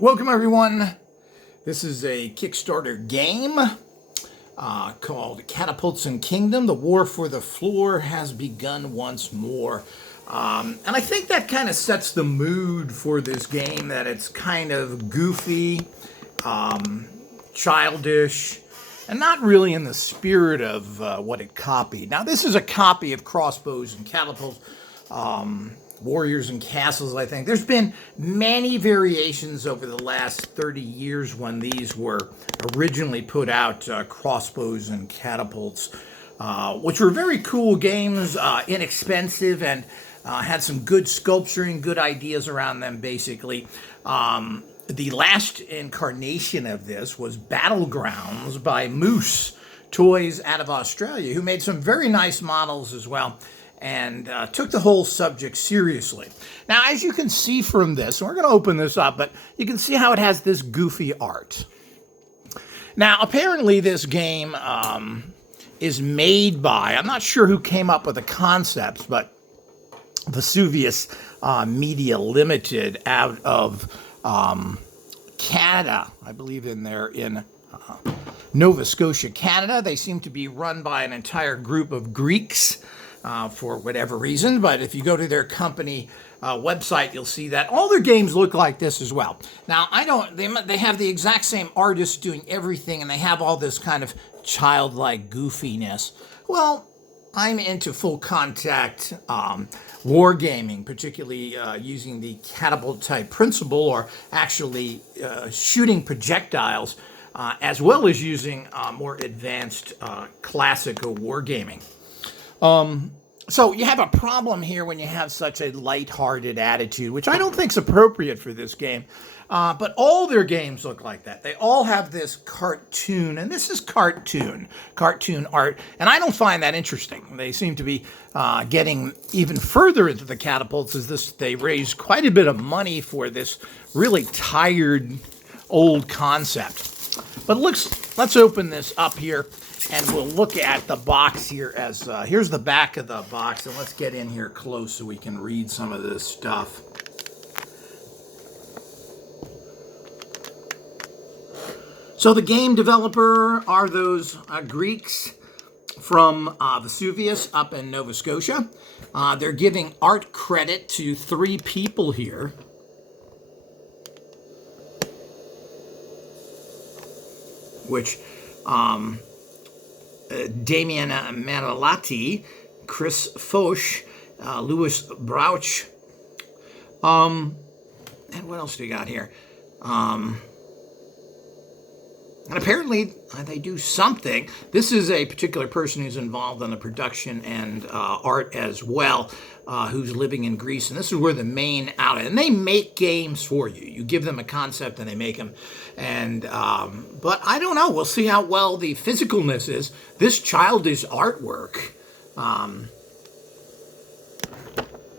Welcome everyone. This is a Kickstarter game called Catapults and Kingdom. The war for the floor has begun once more. And I think that kind of sets the mood for this game, that it's kind of goofy, childish, and not really in the spirit of what it copied. Now, this is a copy of Crossbows and Catapults, Warriors and Castles, I think. There's been many variations over the last 30 years when these were originally put out, Crossbows and Catapults, which were very cool games, inexpensive, and had some good sculpturing, good ideas around them, basically. The last incarnation of this was Battlegrounds by Moose Toys out of Australia, who made some very nice models as well, and took the whole subject seriously. Now, as you can see from this, and we're going to open this up, but you can see how it has this goofy art. Now, apparently this game is made by, I'm not sure who came up with the concepts, but Vesuvius Media Limited out of Canada, I believe in Nova Scotia, Canada. They seem to be run by an entire group of Greeks, for whatever reason, but if you go to their company website, you'll see that all their games look like this as well. Now, they have the exact same artists doing everything, and they have all this kind of childlike goofiness. Well, I'm into full contact wargaming, particularly using the catapult type principle, or actually shooting projectiles, as well as using more advanced classical wargaming. So you have a problem here when you have such a lighthearted attitude, which I don't think is appropriate for this game. But all their games look like that. They all have this cartoon, and this is cartoon art, and I don't find that interesting. They seem to be getting even further into the catapults as they raised quite a bit of money for this really tired old concept. But let's open this up here, and we'll look at the box here as, here's the back of the box, and let's get in here close so we can read some of this stuff. So the game developer are those Greeks from Vesuvius up in Nova Scotia. They're giving art credit to 3 people here. Which, Damien Manolati, Chris Foch, Louis Brauch, and what else do we got here? And apparently they do something. This is a particular person who's involved in the production and art as well, who's living in Greece. And this is where the main outlet, and they make games for you. You give them a concept and they make them. And but I don't know. We'll see how well the physicalness is. This childish artwork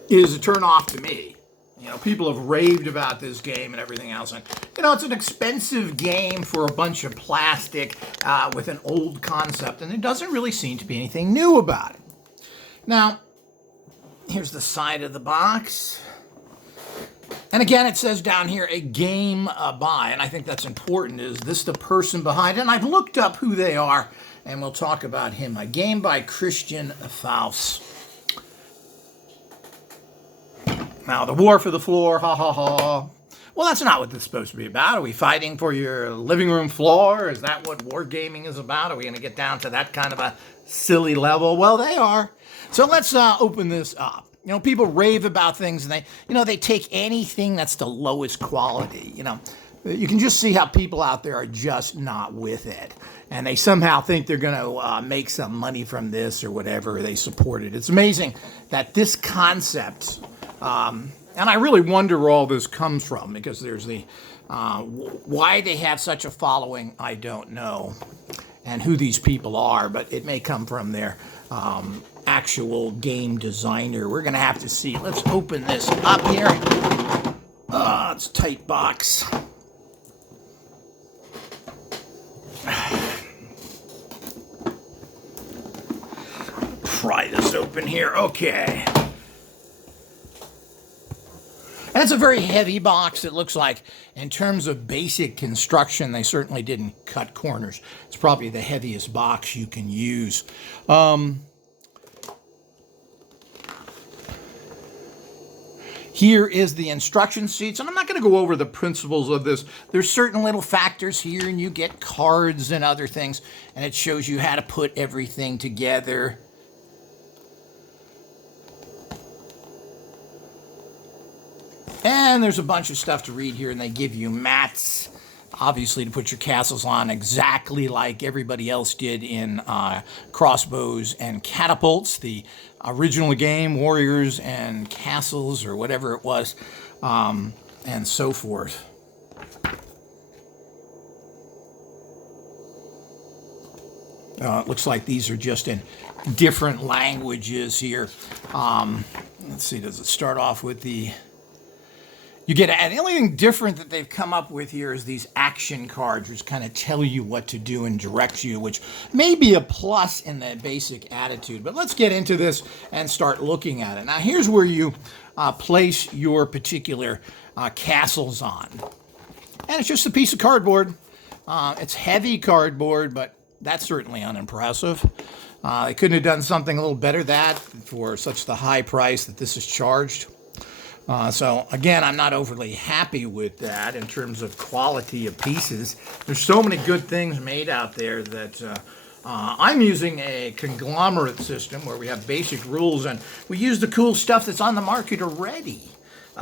is a turn off to me. You know, people have raved about this game and everything else. And, you know, it's an expensive game for a bunch of plastic with an old concept, and there doesn't really seem to be anything new about it. Now, here's the side of the box. And again, it says down here, a game by, and I think that's important. Is this the person behind it? And I've looked up who they are, and we'll talk about him. A game by Christian Faust. Now, the war for the floor, ha ha ha. Well, that's not what this is supposed to be about. Are we fighting for your living room floor? Is that what wargaming is about? Are we going to get down to that kind of a silly level? Well, they are. So let's open this up. You know, people rave about things, and they take anything that's the lowest quality. You know, you can just see how people out there are just not with it. And they somehow think they're going to make some money from this or whatever. They support it. It's amazing that this concept... and I really wonder where all this comes from, because there's why they have such a following, I don't know, and who these people are, but it may come from their actual game designer. We're going to have to see. Let's open this up here. It's a tight box. Pry this open here. Okay. And it's a very heavy box. It looks like, in terms of basic construction, they certainly didn't cut corners. It's probably the heaviest box you can use. Here is the instruction sheets, and I'm not going to go over the principles of this. There's certain little factors here, and you get cards and other things, and it shows you how to put everything together. And there's a bunch of stuff to read here, and they give you mats, obviously, to put your castles on exactly like everybody else did in Crossbows and Catapults, the original game, Warriors and Castles, or whatever it was, and so forth. It looks like these are just in different languages here. Let's see, does it start off with the... You get, and the only thing different that they've come up with here is these action cards, which kind of tell you what to do and direct you, which may be a plus in the basic attitude. But let's get into this and start looking at it. Now, here's where you place your particular castles on. And it's just a piece of cardboard. It's heavy cardboard, but that's certainly unimpressive. They couldn't have done something a little better than that for such the high price that this is charged. So, again, I'm not overly happy with that in terms of quality of pieces. There's so many good things made out there that I'm using a conglomerate system where we have basic rules, and we use the cool stuff that's on the market already.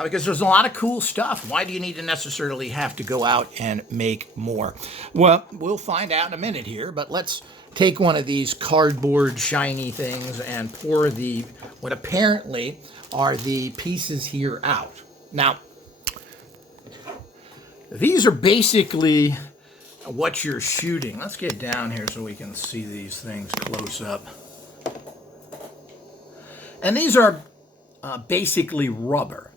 Because there's a lot of cool stuff. Why do you need to necessarily have to go out and make more? Well, we'll find out in a minute here, but let's take one of these cardboard shiny things and pour the, what apparently are the pieces here out. Now, these are basically what you're shooting. Let's get down here so we can see these things close up. And these are basically rubber.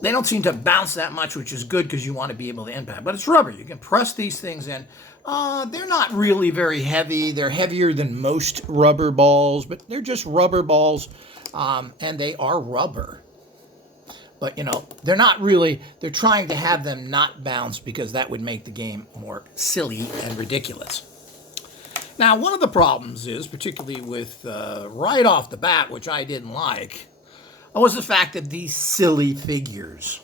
They don't seem to bounce that much, which is good because you want to be able to impact. But it's rubber. You can press these things in. They're not really very heavy. They're heavier than most rubber balls, but they're just rubber balls, and they are rubber. But, you know, they're not really, they're trying to have them not bounce because that would make the game more silly and ridiculous. Now, one of the problems is, particularly with right off the bat, which I didn't like, was the fact of these silly figures.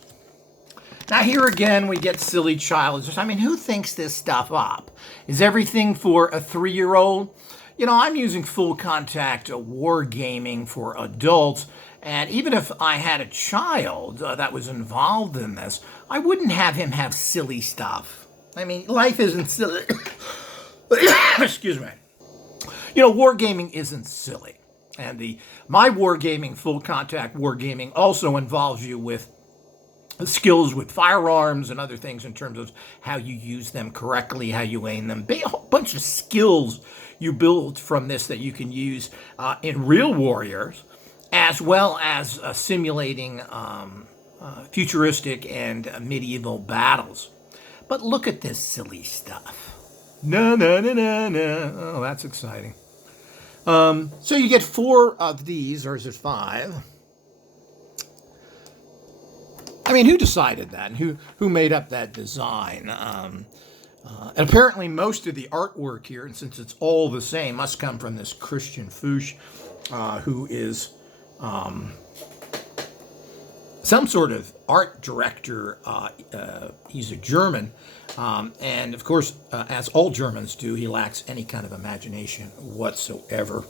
Now, here again, we get silly childish. I mean, who thinks this stuff up? Is everything for a 3-year-old? You know, I'm using full contact wargaming for adults, and even if I had a child that was involved in this, I wouldn't have him have silly stuff. I mean, life isn't silly. Excuse me. You know, wargaming isn't silly. And my wargaming, full contact wargaming, also involves you with skills with firearms and other things in terms of how you use them correctly, how you aim them. A whole bunch of skills you build from this that you can use in real warriors, as well as simulating futuristic and medieval battles. But look at this silly stuff. No. Oh, that's exciting. So you get 4 of these, or is it 5? I mean, who decided that? And who made up that design? And apparently most of the artwork here, and since it's all the same, must come from this Christian Fuchs, who is some sort of art director. He's a German. And of course, as all Germans do, he lacks any kind of imagination whatsoever.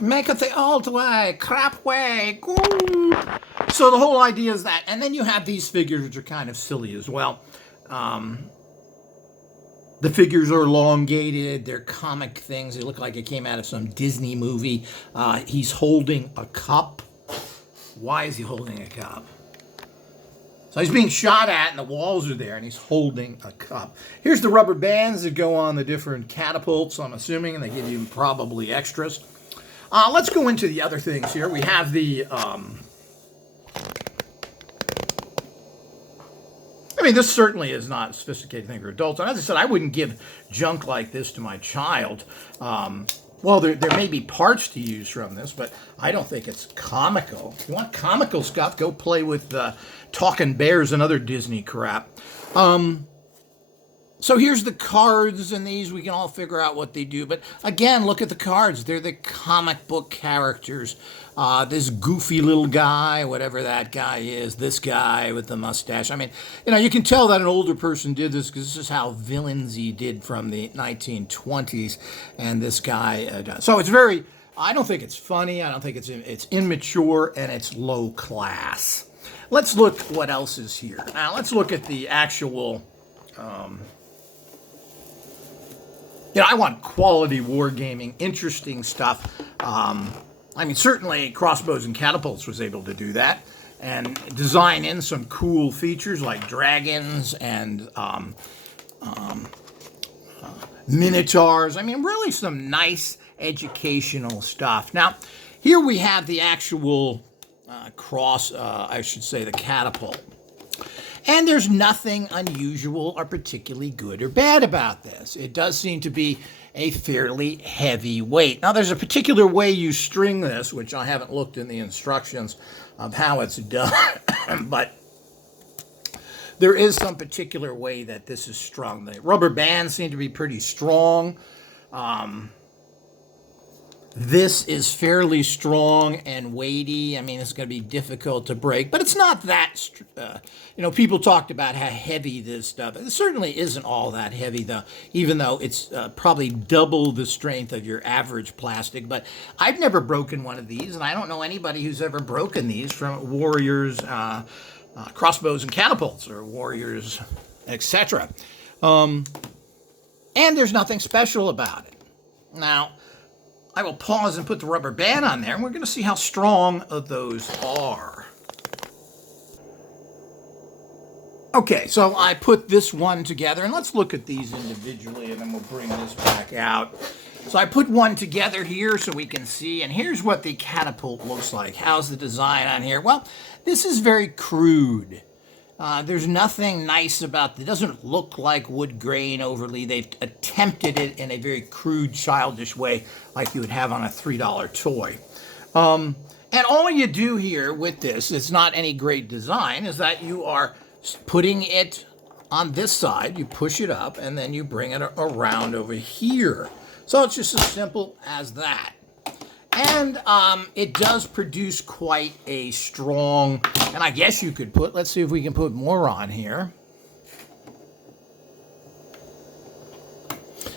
Make it the old way, crap way. Ooh. So the whole idea is that. And then you have these figures, which are kind of silly as well. The figures are elongated. They're comic things. They look like it came out of some Disney movie. He's holding a cup. Why is he holding a cup? So he's being shot at, and the walls are there, and he's holding a cup. Here's the rubber bands that go on the different catapults, I'm assuming, and they give you probably extras. Let's go into the other things here. We have the... I mean, this certainly is not a sophisticated thing for adults. And as I said, I wouldn't give junk like this to my child. well, there may be parts to use from this, but I don't think it's comical. If you want comical stuff, go play with Talking Bears and other Disney crap. So here's the cards in these. We can all figure out what they do. But again, look at the cards. They're the comic book characters. This goofy little guy, whatever that guy is, this guy with the mustache. I mean, you can tell that an older person did this because this is how villains he did from the 1920s. And this guy does. So it's very, I don't think it's funny. I don't think it's immature, and it's low class. Let's look what else is here. Now, let's look at the actual... I want quality wargaming, interesting stuff. I mean, certainly Crossbows and Catapults was able to do that and design in some cool features like dragons and minotaurs. I mean, really some nice educational stuff. Now, here we have the actual the catapult. And there's nothing unusual or particularly good or bad about this. It does seem to be a fairly heavy weight. Now, there's a particular way you string this, which I haven't looked in the instructions of how it's done, but there is some particular way that this is strung. The rubber bands seem to be pretty strong. This is fairly strong and weighty. I mean, it's going to be difficult to break, but it's not that, people talked about how heavy this stuff is. It certainly isn't all that heavy, though, even though it's probably double the strength of your average plastic. But I've never broken one of these, and I don't know anybody who's ever broken these from Warriors, Crossbows and Catapults, or Warriors, etc. And there's nothing special about it. Now, I will pause and put the rubber band on there, and we're going to see how strong those are. Okay, so I put this one together, and let's look at these individually, and then we'll bring this back out. So I put one together here so we can see, and here's what the catapult looks like. How's the design on here? Well, this is very crude. There's nothing nice about it. It doesn't look like wood grain overly. They've attempted it in a very crude, childish way, like you would have on a $3 toy. And all you do here with this, it's not any great design, is that you are putting it on this side, you push it up, and then you bring it around over here. So it's just as simple as that. And it does produce quite a strong, and I guess you could put, let's see if we can put more on here.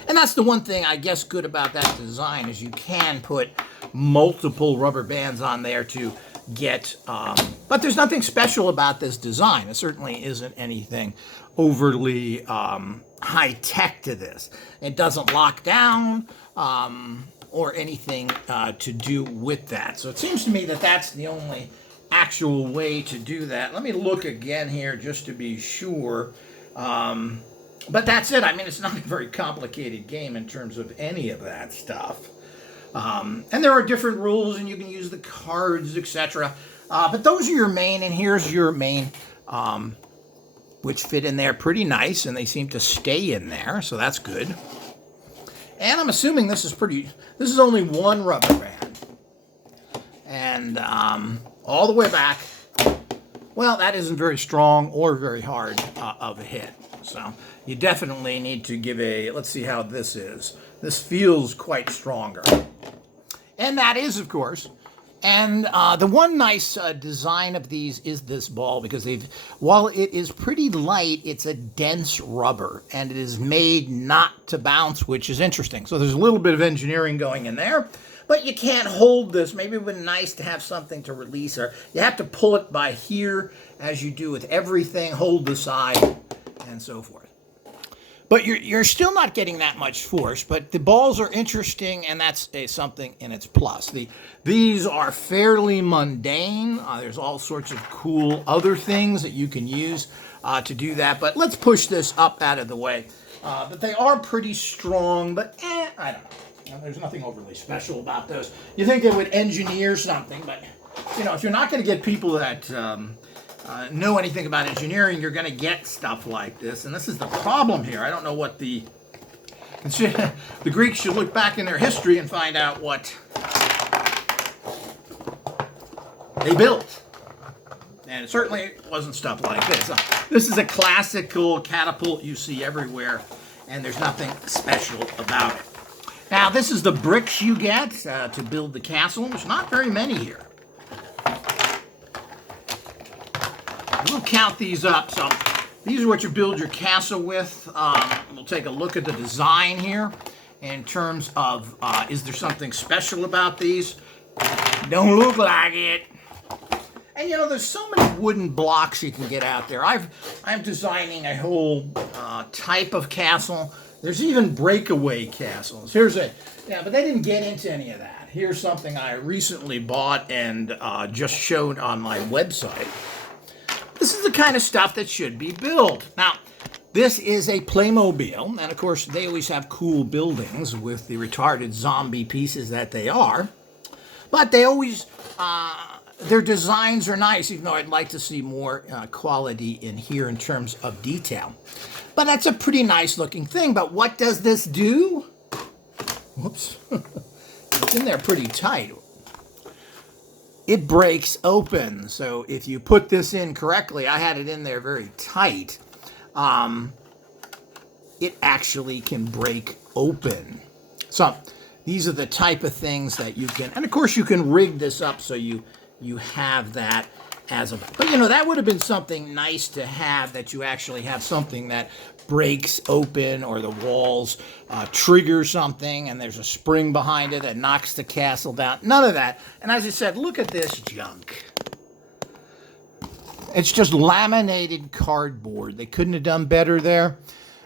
And that's the one thing, I guess, good about that design, is you can put multiple rubber bands on there to get, but there's nothing special about this design. It certainly isn't anything overly high-tech to this. It doesn't lock down, or anything to do with that. So it seems to me that that's the only actual way to do that. Let me look again here just to be sure. But that's it. I mean, it's not a very complicated game in terms of any of that stuff. And there are different rules, and you can use the cards, etc. But those are your main, and here's your main, which fit in there pretty nice, and they seem to stay in there, so that's good. And I'm assuming this is only one rubber band. And all the way back, well, that isn't very strong or very hard of a hit. So you definitely need to give let's see how this is. This feels quite stronger. And that is, of course. And the one nice design of these is this ball, because while it is pretty light, it's a dense rubber, and it is made not to bounce, which is interesting. So there's a little bit of engineering going in there, but you can't hold this. Maybe it would be nice to have something to release her. You have to pull it by here, as you do with everything, hold the side, and so forth. But you're still not getting that much force, but the balls are interesting, and that's something in its plus. These are fairly mundane. There's all sorts of cool other things that you can use to do that, but let's push this up out of the way. But they are pretty strong, but I don't know. There's nothing overly special about those. You think they would engineer something, but if you're not going to get people that know anything about engineering, you're going to get stuff like this. And this is the problem here. I don't know what the The Greeks should look back in their history and find out what they built. And it certainly wasn't stuff like this. This is a classical catapult you see everywhere, and there's nothing special about it. Now, this is the bricks you get to build the castle. There's not very many here. We'll count these up. So these are what you build your castle with. We'll take a look at the design here in terms of is there something special about these? Don't look like it. And you know, there's so many wooden blocks you can get out there. I'm designing a whole type of castle. There's even breakaway castles. But they didn't get into any of that. Here's something I recently bought and just showed on my website. This is the kind of stuff that should be built. Now, this is a Playmobil, and of course, they always have cool buildings with the retarded zombie pieces that they are. But they always, their designs are nice, even though I'd like to see more quality in here in terms of detail. But that's a pretty nice looking thing. But what does this do? Whoops. It's in there pretty tight. It breaks open. So if you put this in correctly, I had it in there very tight, it actually can break open. So these are the type of things that you can, and of course you can rig this up so you have that as a, but you know, that would have been something nice to have, that you actually have something that breaks open, or the walls trigger something and there's a spring behind it that knocks the castle down. None of that. And as I said, look at this junk. It's just laminated cardboard. They couldn't have done better there.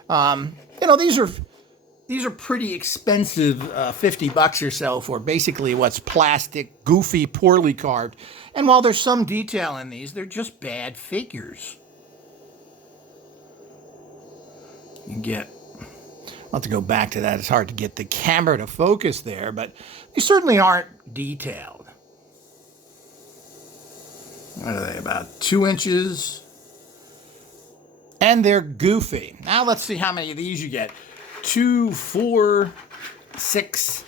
You know, these are pretty expensive, $50 or so for basically what's plastic, goofy, poorly carved. And while there's some detail in these, they're just bad figures. You get, I'll have to go back to that. It's hard to get the camera to focus there, but they certainly aren't detailed. What are they, about 2 inches? And they're goofy. Now let's see how many of these you get. 2, 4, 6,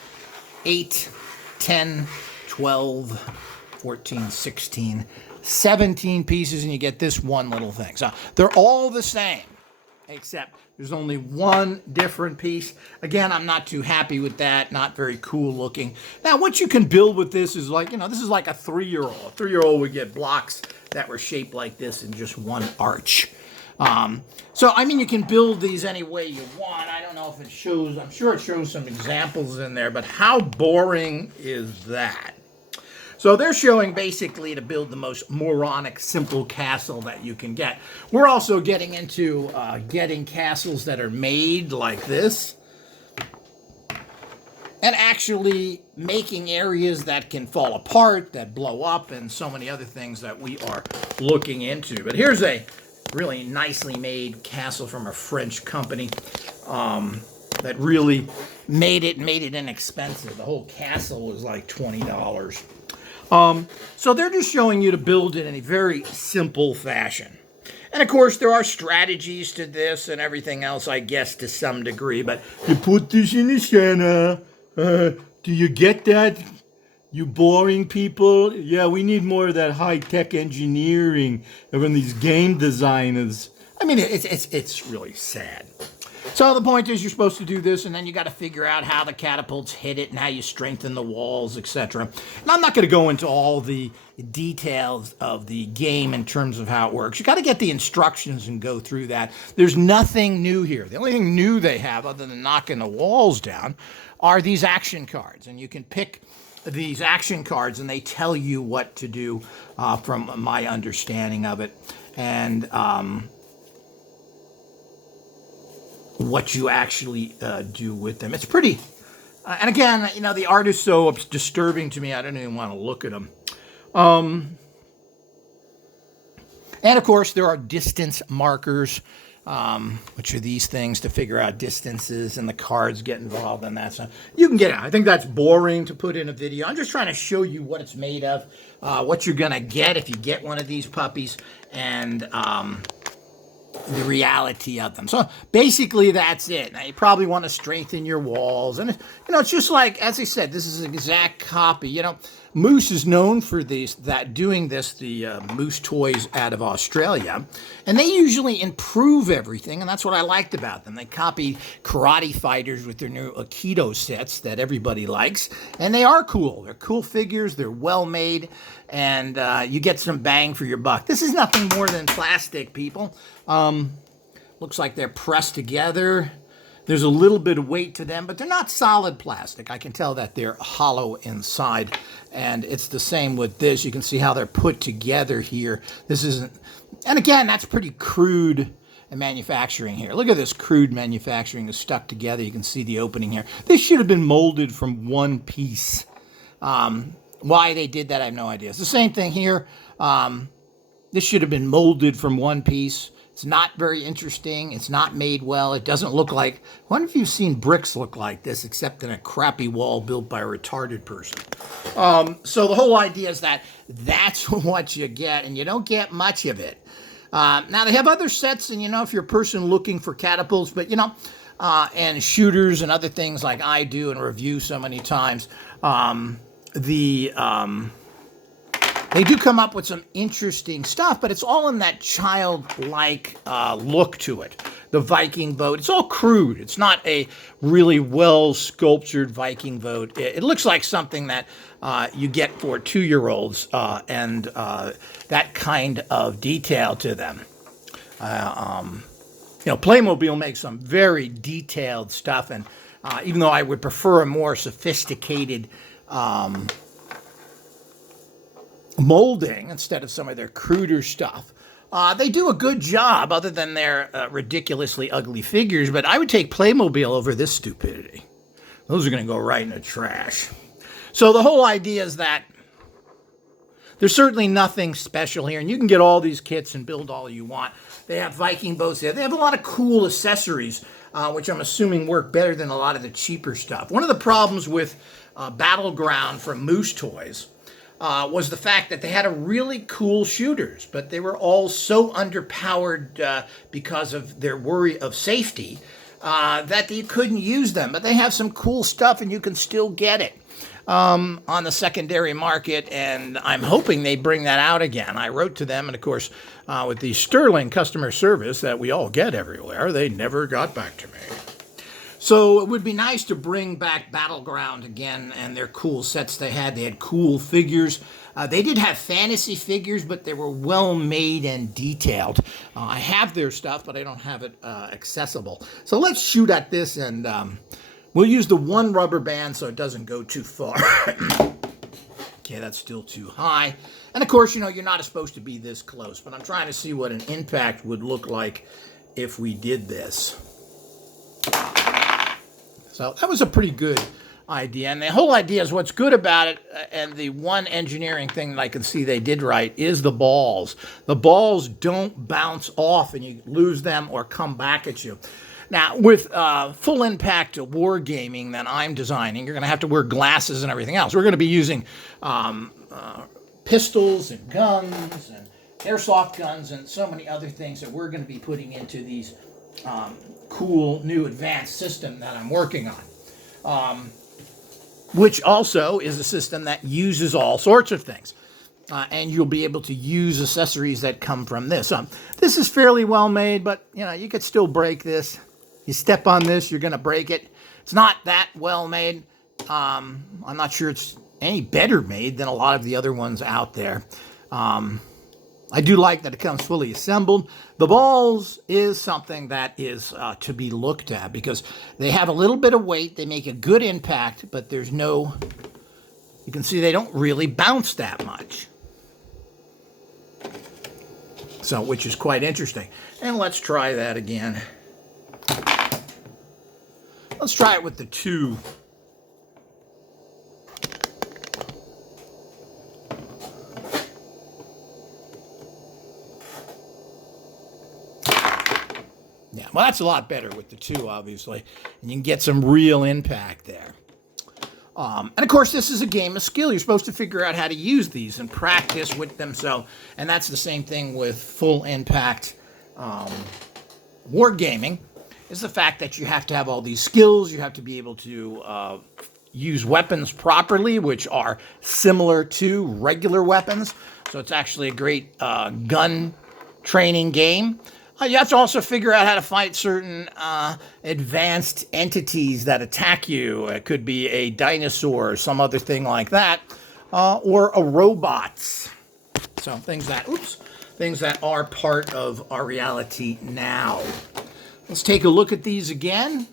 8, 10, 12, 14, 16, 17 pieces, and you get this one little thing. So they're all the same, except there's only one different piece. Again, I'm not too happy with that. Not very cool looking. Now, what you can build with this is like, you know, this is like a 3-year-old. A 3-year-old would get blocks that were shaped like this in just one arch. So, I mean, you can build these any way you want. I don't know if it shows, I'm sure it shows some examples in there, but how boring is that? So they're showing basically to build the most moronic, simple castle that you can get. We're also getting into getting castles that are made like this, and actually making areas that can fall apart, that blow up, and so many other things that we are looking into. But here's a really nicely made castle from a French company that really made it inexpensive. The whole castle was like $20. So they're just showing you to build it in a very simple fashion. And of course, there are strategies to this and everything else, I guess, to some degree. But you put this in the center. Do you get that? You boring people? Yeah, we need more of that high-tech engineering from these game designers. I mean, it's really sad. So the point is, you're supposed to do this, and then you got to figure out how the catapults hit it and how you strengthen the walls, etc. And I'm not going to go into all the details of the game in terms of how it works. You got to get the instructions and go through that. There's nothing new here. The only thing new they have, other than knocking the walls down, are these action cards. And you can pick these action cards, and they tell you what to do from my understanding of it. And what you actually do with them. It's pretty, and again, you know, the art is so disturbing to me, I don't even want to look at them. And of course, there are distance markers, which are these things to figure out distances, and the cards get involved in that. So you can get it. I think that's boring to put in a video. I'm just trying to show you what it's made of, what you're going to get if you get one of these puppies, and the reality of them. So basically that's it. Now you probably want to strengthen your walls. And, it's just like, as I said, this is an exact copy. Moose is known for the Moose toys out of Australia. And they usually improve everything. And that's what I liked about them. They copy Karate Fighters with their new Aikido sets that everybody likes. And they are cool. They're cool figures. They're well made. And you get some bang for your buck. This is nothing more than plastic, people. Looks like they're pressed together. There's a little bit of weight to them, but they're not solid plastic. I can tell that they're hollow inside. And it's the same with this. You can see how they're put together here. This isn't, and again, that's pretty crude manufacturing here. Look at this crude manufacturing is stuck together. You can see the opening here. This should have been molded from one piece. Why they did that, I have no idea. It's the same thing here. This should have been molded from one piece. It's not very interesting. It's not made well. It doesn't look like... I wonder if you've seen bricks look like this, except in a crappy wall built by a retarded person. So the whole idea is that that's what you get, and you don't get much of it. Now, they have other sets, and, if you're a person looking for catapults, but, and shooters and other things like I do and review so many times, they do come up with some interesting stuff, but it's all in that childlike look to it. The Viking boat, it's all crude. It's not a really well-sculptured Viking boat. It looks like something that you get for 2-year-olds and that kind of detail to them. Playmobil makes some very detailed stuff, and even though I would prefer a more sophisticated molding instead of some of their cruder stuff. They do a good job other than their ridiculously ugly figures, but I would take Playmobil over this stupidity. Those are going to go right in the trash. So the whole idea is that there's certainly nothing special here, and you can get all these kits and build all you want. They have Viking boats there. They have a lot of cool accessories, which I'm assuming work better than a lot of the cheaper stuff. One of the problems with Battleground from Moose Toys was the fact that they had a really cool shooters, but they were all so underpowered because of their worry of safety that you couldn't use them. But they have some cool stuff, and you can still get it on the secondary market, and I'm hoping they bring that out again. I wrote to them, and of course, with the sterling customer service that we all get everywhere, they never got back to me. So it would be nice to bring back Battleground again and their cool sets they had. They had cool figures. They did have fantasy figures, but they were well made and detailed. I have their stuff, but I don't have it accessible. So let's shoot at this, and we'll use the one rubber band so it doesn't go too far. Okay, that's still too high. And of course, you're not supposed to be this close, but I'm trying to see what an impact would look like if we did this. So that was a pretty good idea. And the whole idea is what's good about it, and the one engineering thing that I can see they did right, is the balls. The balls don't bounce off and you lose them or come back at you. Now, with full impact wargaming that I'm designing, you're going to have to wear glasses and everything else. We're going to be using pistols and guns and airsoft guns and so many other things that we're going to be putting into these cool new advanced system that I'm working on, which also is a system that uses all sorts of things, and you'll be able to use accessories that come from this. This is fairly well made, but you could still break this. You step on this, you're going to break it. It's not that well made. I'm not sure it's any better made than a lot of the other ones out there. I do like that it comes fully assembled. The balls is something that is to be looked at because they have a little bit of weight. They make a good impact, but there's no... You can see they don't really bounce that much. So, which is quite interesting. And let's try that again. Let's try it with the 2. Yeah, well, that's a lot better with the 2, obviously, and you can get some real impact there. And of course, this is a game of skill. You're supposed to figure out how to use these and practice with them. So, and that's the same thing with full impact wargaming is the fact that you have to have all these skills. You have to be able to use weapons properly, which are similar to regular weapons. So it's actually a great gun training game. You have to also figure out how to fight certain advanced entities that attack you. It could be a dinosaur or some other thing like that, or a robot. So things that are part of our reality now. Let's take a look at these again.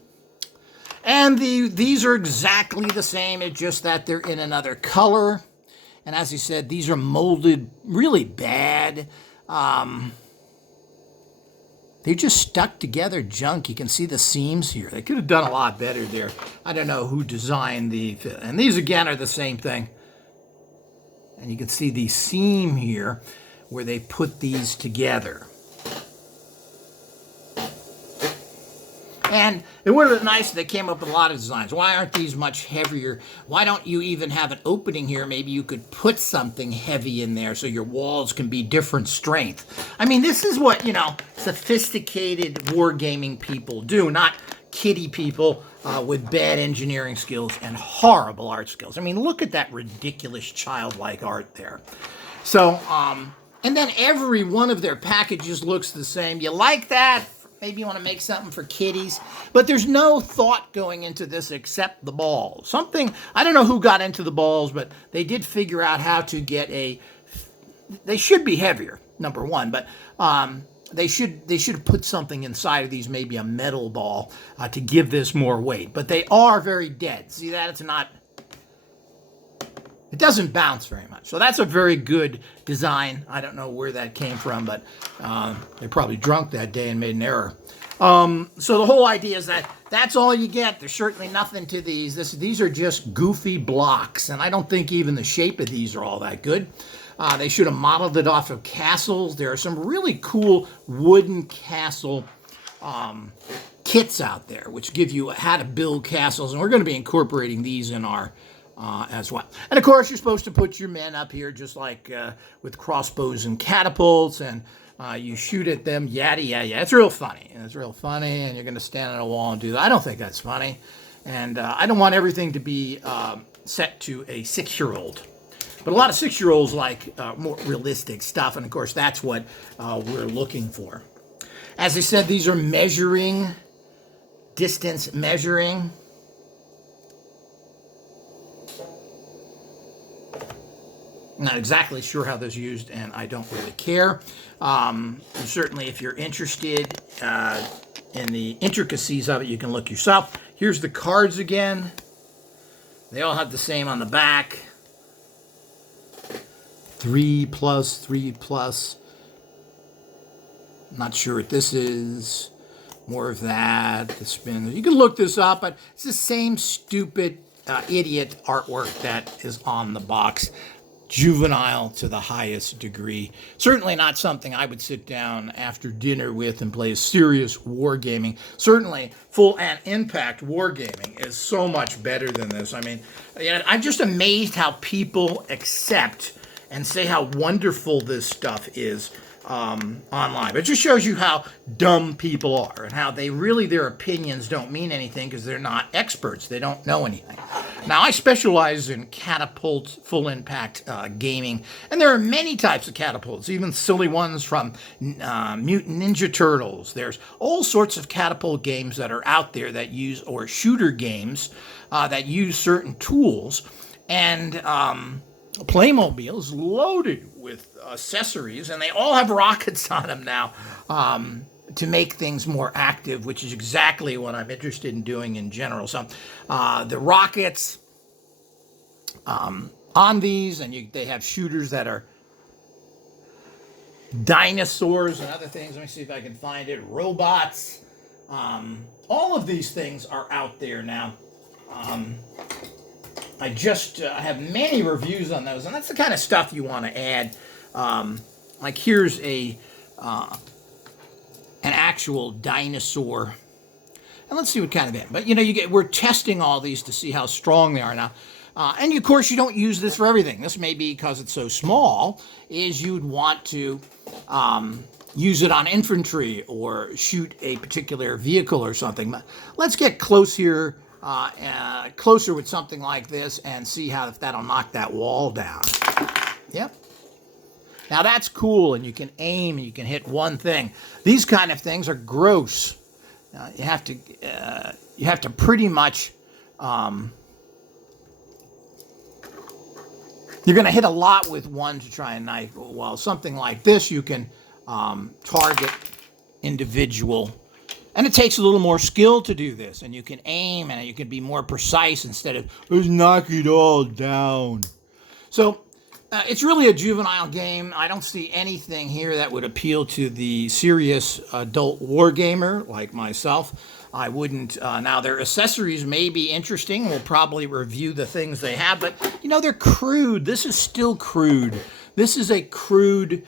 And these are exactly the same, it's just that they're in another color. And as he said, these are molded really bad. They just stuck together junk. You can see the seams here. They could have done a lot better there. I don't know who designed and these again are the same thing. And you can see the seam here where they put these together. And it would have been nice if they came up with a lot of designs. Why aren't these much heavier? Why don't you even have an opening here? Maybe you could put something heavy in there so your walls can be different strength. I mean, this is what, sophisticated wargaming people do, not kiddie people with bad engineering skills and horrible art skills. I mean, look at that ridiculous childlike art there. So, and then every one of their packages looks the same. You like that? Maybe you want to make something for kiddies, but there's no thought going into this except the balls. I don't know who got into the balls, but they did figure out how to get they should be heavier, number one, but they should put something inside of these, maybe a metal ball, to give this more weight. But they are very dead. See that? It doesn't bounce very much. So that's a very good design. I don't know where that came from, but they probably drunk that day and made an error. So the whole idea is that that's all you get. There's certainly nothing to these. These are just goofy blocks, and I don't think even the shape of these are all that good. They should have modeled it off of castles. There are some really cool wooden castle kits out there, which give you how to build castles, and we're going to be incorporating these in our as well. And of course, you're supposed to put your men up here just like with crossbows and catapults, and you shoot at them, yada, yada, yada. It's real funny. And it's real funny, and you're going to stand on a wall and do that. I don't think that's funny. And I don't want everything to be set to a 6-year-old. But a lot of 6-year-olds like more realistic stuff, and of course, that's what we're looking for. As I said, these are distance measuring. Not exactly sure how those are used, and I don't really care. Certainly, if you're interested in the intricacies of it, you can look yourself. Here's the cards again. They all have the same on the back. 3+, 3+. Not sure what this is. More of that. The spin. You can look this up, but it's the same stupid idiot artwork that is on the box. Juvenile to the highest degree. Certainly not something I would sit down after dinner with and play serious wargaming. Certainly, full and impact wargaming is so much better than this. I mean, I'm just amazed how people accept and say how wonderful this stuff is online. But it just shows you how dumb people are and how their opinions don't mean anything because they're not experts. They don't know anything. Now, I specialize in catapult, full impact gaming, and there are many types of catapults, even silly ones from Mutant Ninja Turtles. There's all sorts of catapult games that are out there that use, or shooter games that use certain tools, and Playmobil is loaded with accessories, and they all have rockets on them now to make things more active, which is exactly what I'm interested in doing in general. So the rockets on these, and they have shooters that are dinosaurs and other things. Let me see if I can find it. Robots. All of these things are out there now. I just have many reviews on those, and that's the kind of stuff you want to add. Like here's an actual dinosaur, and let's see what kind of it. But we're testing all these to see how strong they are now. And of course, you don't use this for everything. This may be because it's so small, is you'd want to use it on infantry or shoot a particular vehicle or something. But let's get close here, closer with something like this and see how if that'll knock that wall down. Yep. Now that's cool, and you can aim and you can hit one thing. These kind of things are gross. You have to pretty much. You're going to hit a lot with one to try and knife. While something like this, you can target individual. And it takes a little more skill to do this. And you can aim and you can be more precise instead of, let's knock it all down. So it's really a juvenile game. I don't see anything here that would appeal to the serious adult wargamer like myself. I wouldn't. Now, their accessories may be interesting. We'll probably review the things they have. But, you know, they're crude. This is still crude. This is a crudely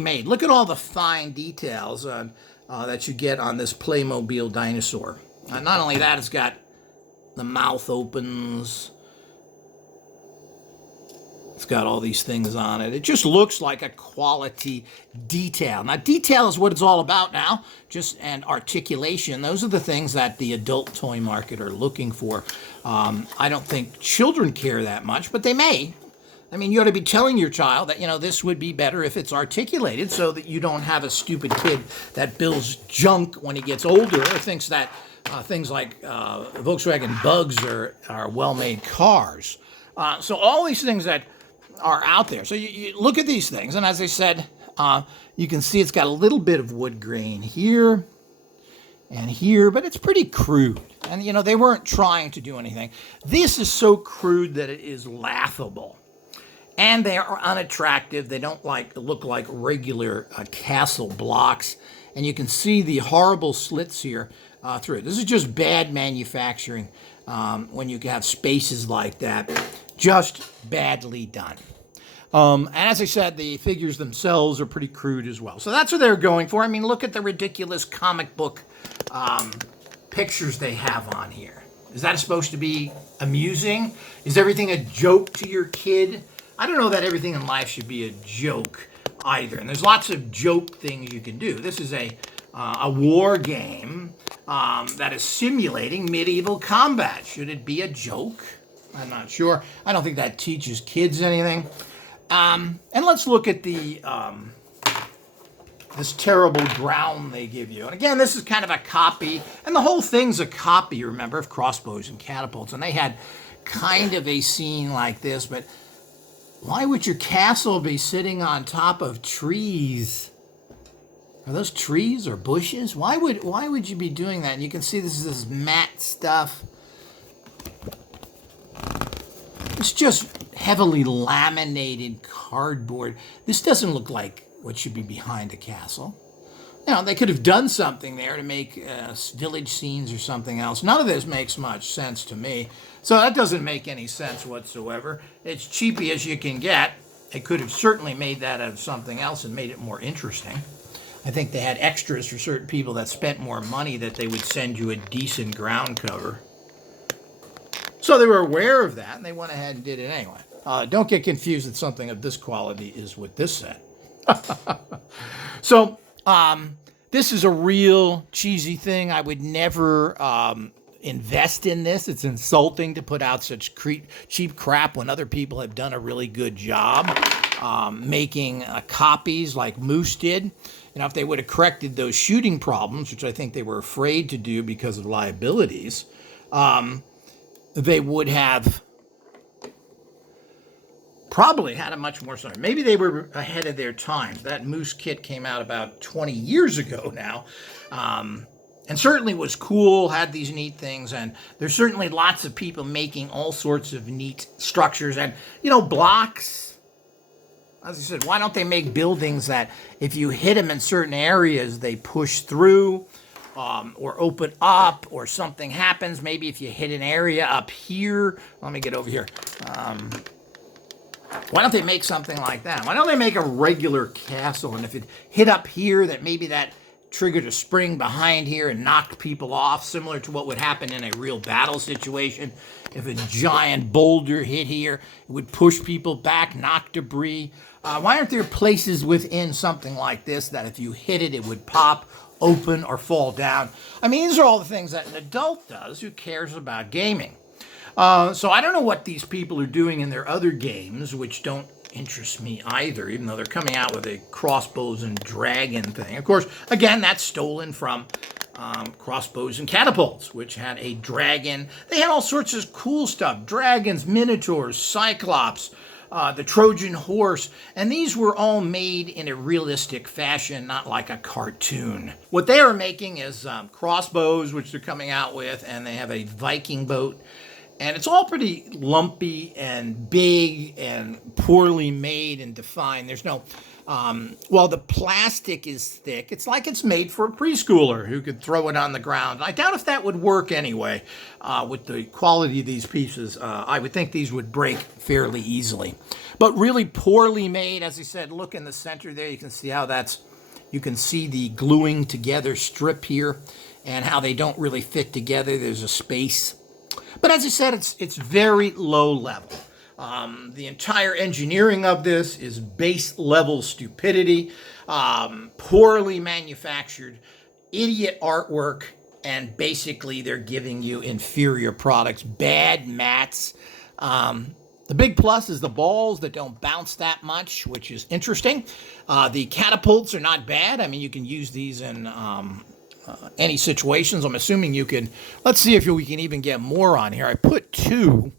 made. Look at all the fine details that you get on this Playmobil dinosaur. Not only that, it's got the mouth opens. It's got all these things on it. It just looks like a quality detail. Now, detail is what it's all about now, and articulation. Those are the things that the adult toy market are looking for. I don't think children care that much, but they may. I mean, you ought to be telling your child that, you know, this would be better if it's articulated so that you don't have a stupid kid that builds junk when he gets older or thinks that things like Volkswagen Bugs are well-made cars. So all these things that are out there. So you look at these things, and as I said, you can see it's got a little bit of wood grain here and here, but it's pretty crude. And, you know, they weren't trying to do anything. This is so crude that it is laughable. And they are unattractive. They don't look like regular castle blocks. And you can see the horrible slits here through it. This is just bad manufacturing when you have spaces like that. Just badly done. And as I said, the figures themselves are pretty crude as well. So that's what they're going for. I mean, look at the ridiculous comic book pictures they have on here. Is that supposed to be amusing? Is everything a joke to your kid? I don't know that everything in life should be a joke either. And there's lots of joke things you can do. This is a war game that is simulating medieval combat. Should it be a joke? I'm not sure. I don't think that teaches kids anything. And let's look at the this terrible ground they give you. And again, this is kind of a copy, and the whole thing's a copy, remember, of Crossbows and Catapults. And they had kind of a scene like this, but why would your castle be sitting on top of trees? Are those trees or bushes? Why would you be doing that? And you can see this is this matte stuff. It's just heavily laminated cardboard. This doesn't look like what should be behind a castle. You know, they could have done something there to make village scenes or something else. None of this makes much sense to me. So that doesn't make any sense whatsoever. It's cheapy as you can get. They could have certainly made that out of something else and made it more interesting. I think they had extras for certain people that spent more money that they would send you a decent ground cover. So they were aware of that, and they went ahead and did it anyway. Don't get confused that something of this quality is with this set. So this is a real cheesy thing. I would never invest in this. It's insulting to put out such cheap crap when other people have done a really good job making copies like Moose did. You know, if they would have corrected those shooting problems, which I think they were afraid to do because of liabilities, they would have probably had a much more something. Maybe they were ahead of their times. That Moose kit came out about 20 years ago now. And certainly was cool, had these neat things. And there's certainly lots of people making all sorts of neat structures and, you know, blocks. As I said, why don't they make buildings that if you hit them in certain areas, they push through? Or open up, or something happens. Maybe if you hit an area up here. Let me get over here. Why don't they make something like that? Why don't they make a regular castle? And if it hit up here, that maybe that triggered a spring behind here and knocked people off, similar to what would happen in a real battle situation. If a giant boulder hit here, it would push people back, knock debris. Why aren't there places within something like this that if you hit it, it would pop, open, or fall down? I mean, these are all the things that an adult does who cares about gaming. So I don't know what these people are doing in their other games, which don't interest me either, even though they're coming out with a Crossbows and Dragon thing. Of course, again, that's stolen from Crossbows and Catapults, which had a dragon. They had all sorts of cool stuff: dragons, minotaurs, cyclops, the Trojan horse, and these were all made in a realistic fashion, not like a cartoon. What they are making is crossbows, which they're coming out with, and they have a Viking boat. And it's all pretty lumpy and big and poorly made and defined. There's no, well, the plastic is thick. It's like it's made for a preschooler who could throw it on the ground. I doubt if that would work anyway with the quality of these pieces. I would think these would break fairly easily. But really poorly made, as I said, look in the center there. You can see how you can see the gluing together strip here and how they don't really fit together. There's a space. But as I said, it's very low level. The entire engineering of this is base level stupidity, poorly manufactured, idiot artwork, and basically they're giving you inferior products, bad mats. The big plus is the balls that don't bounce that much, which is interesting. The catapults are not bad. I mean, you can use these in any situations. I'm assuming you can. Let's see if we can even get more on here. I put 2.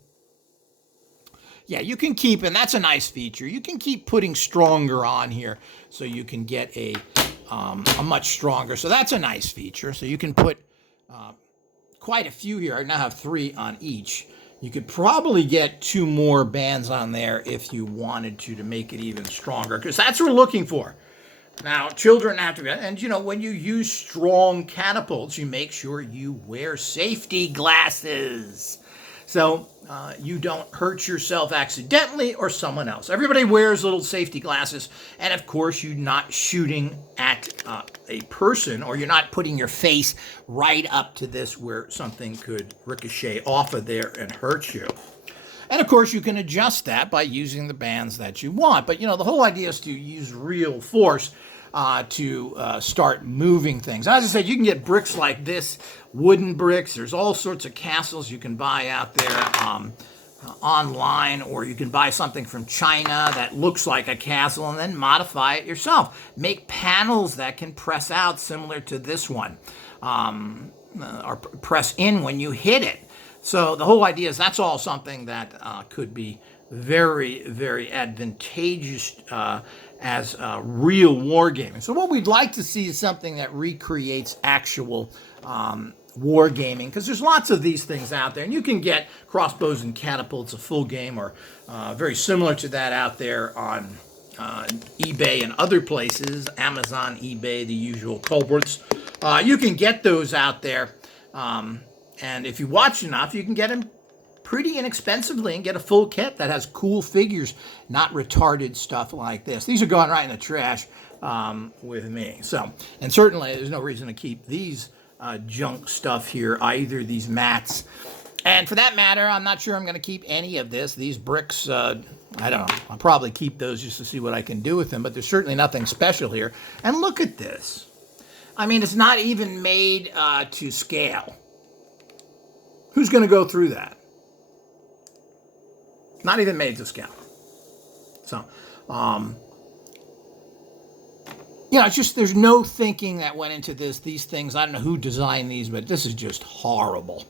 Yeah, you can keep, and that's a nice feature. You can keep putting stronger on here so you can get a much stronger. So that's a nice feature. So you can put quite a few here. I now have 3 on each. You could probably get 2 more bands on there if you wanted to make it even stronger, because that's what we're looking for. Now, children have to be, and you know, when you use strong catapults, you make sure you wear safety glasses so you don't hurt yourself accidentally or someone else. Everybody wears little safety glasses, and of course, you're not shooting at a person, or you're not putting your face right up to this where something could ricochet off of there and hurt you. And of course, you can adjust that by using the bands that you want. But, you know, the whole idea is to use real force to start moving things. As I said, you can get bricks like this, wooden bricks. There's all sorts of castles you can buy out there online, or you can buy something from China that looks like a castle and then modify it yourself. Make panels that can press out similar to this one, or press in when you hit it. So the whole idea is that's all something that could be very, very advantageous as real wargaming. So what we'd like to see is something that recreates actual wargaming, because there's lots of these things out there. And you can get Crossbows and Catapults, a full game, or very similar to that out there on eBay and other places, Amazon, eBay, the usual culprits. You can get those out there. And if you watch enough, you can get them pretty inexpensively and get a full kit that has cool figures, not retarded stuff like this. These are going right in the trash with me. So, and certainly there's no reason to keep these junk stuff here either, these mats. And for that matter, I'm not sure I'm going to keep any of this. These bricks, I don't know. I'll probably keep those just to see what I can do with them, but there's certainly nothing special here. And look at this. I mean, it's not even made to scale. Who's going to go through that? Not even made to scale. So, it's just, there's no thinking that went into this. These things, I don't know who designed these, but this is just horrible.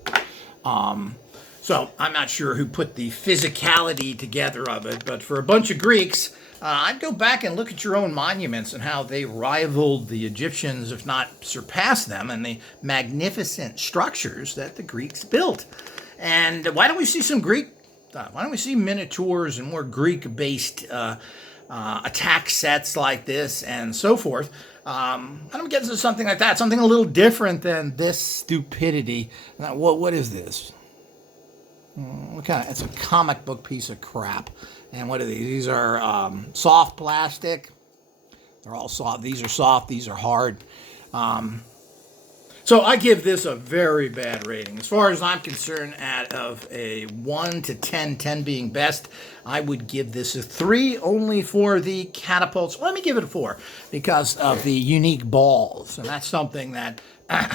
So I'm not sure who put the physicality together of it, but for a bunch of Greeks, I'd go back and look at your own monuments and how they rivaled the Egyptians, if not surpassed them, and the magnificent structures that the Greeks built. And why don't we see some Greek stuff? Why don't we see minotaurs and more Greek-based attack sets like this and so forth? Why don't we get into something like that? Something a little different than this stupidity. Now, what is this? It's a comic book piece of crap. And what are these? These are soft plastic. They're all soft. These are soft. These are hard. So I give this a very bad rating. As far as I'm concerned, out of a 1 to 10, 10 being best, I would give this a 3 only for the catapults. Let me give it a 4 because of the unique balls. And that's something that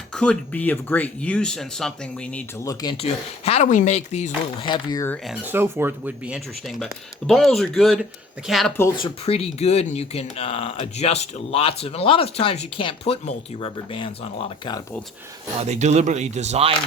could be of great use and something we need to look into. How do we make these a little heavier and so forth would be interesting. But the balls are good. The catapults are pretty good, and you can adjust lots of. And a lot of times you can't put multi-rubber bands on a lot of catapults. They deliberately design